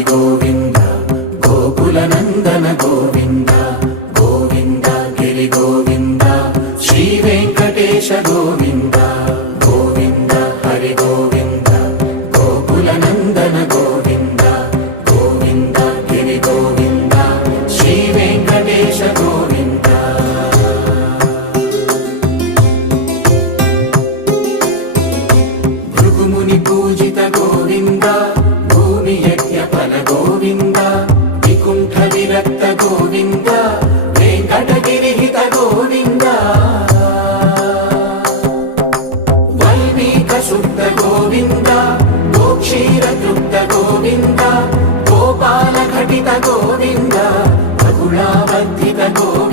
హరి గోవింద గోకుల నందన గోవింద గోవింద గిరి గోవింద శ్రీ వెంకటేశ గోవింద గోవింద హరి గోవింద గోకుల నందన గోవింద గోవింద గిరి గోవింద శ్రీ వెంకటేశ గోవింద భృగుముని పూజిత గోవింద భూమి యజ్ఞ ఫల గోవింద వికుంఠ విరక్త గోవింద వెంకటగిరిహిత గోవింద వల్మీక శుద్ధ గోవింద గోక్షీర తృప్త గోవింద గోపాల ఘటిత గోవింద బహుళావర్ధిత గోవింద